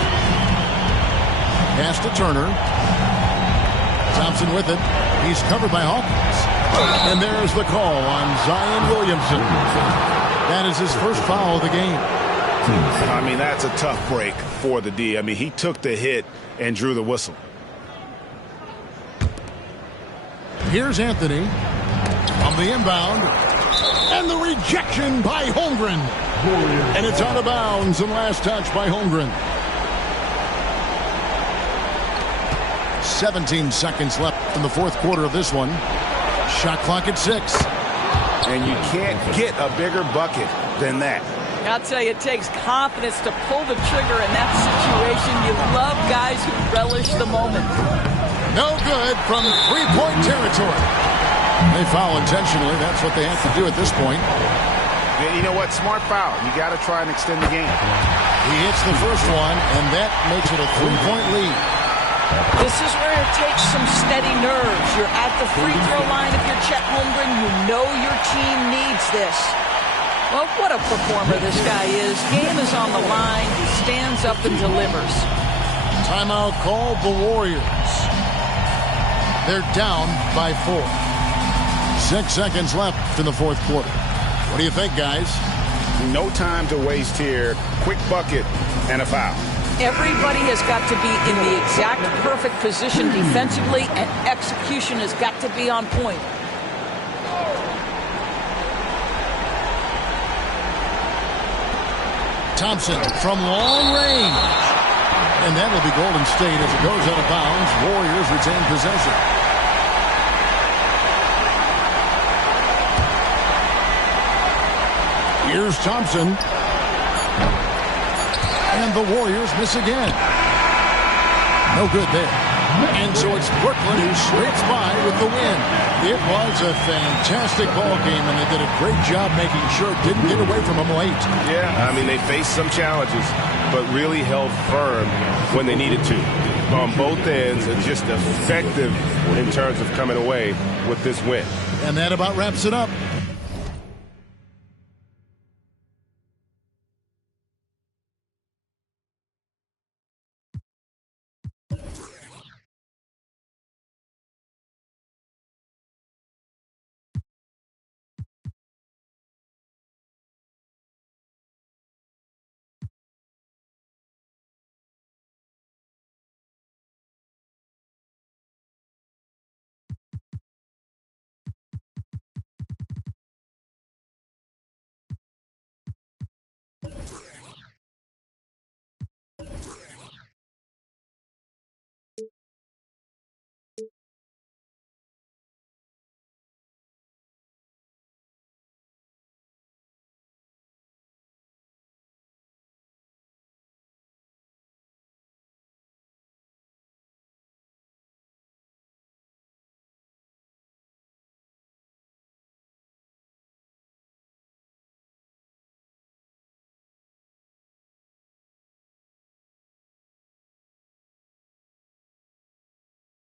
Pass to Turner. Thompson with it. He's covered by Hawkins. And there's the call on Zion Williamson. That is his first foul of the game. I mean, that's a tough break for the D. I mean, he took the hit and drew the whistle. Here's Anthony on the inbound. And the rejection by Holmgren. And it's out of bounds and last touch by Holmgren. 17 seconds left in the fourth quarter of this one. Shot clock at 6. And you can't get a bigger bucket than that. I'll tell you, it takes confidence to pull the trigger in that situation. You love guys who relish the moment. No good from three-point territory. They foul intentionally. That's what they have to do at this point. And you know what? Smart foul. You got to try and extend the game. He hits the first one, and that makes it a 3-point lead. This is where it takes some steady nerves. You're at the free throw line if you're Chet Holmgren. You know your team needs this. Well, what a performer this guy is. Game is on the line. He stands up and delivers. Timeout called the Warriors. They're down by 4. 6 seconds left in the fourth quarter. What do you think, guys? No time to waste here. Quick bucket and a foul. Everybody has got to be in the exact perfect position defensively, and execution has got to be on point. Thompson from long range. And that will be Golden State as it goes out of bounds. Warriors retain possession. Here's Thompson. And the Warriors miss again. No good there. And so it's Brooklyn who scrapes by with the win. It was a fantastic ball game, and they did a great job making sure it didn't get away from them late. Yeah, I mean, they faced some challenges, but really held firm when they needed to. On both ends, and just effective in terms of coming away with this win. And that about wraps it up.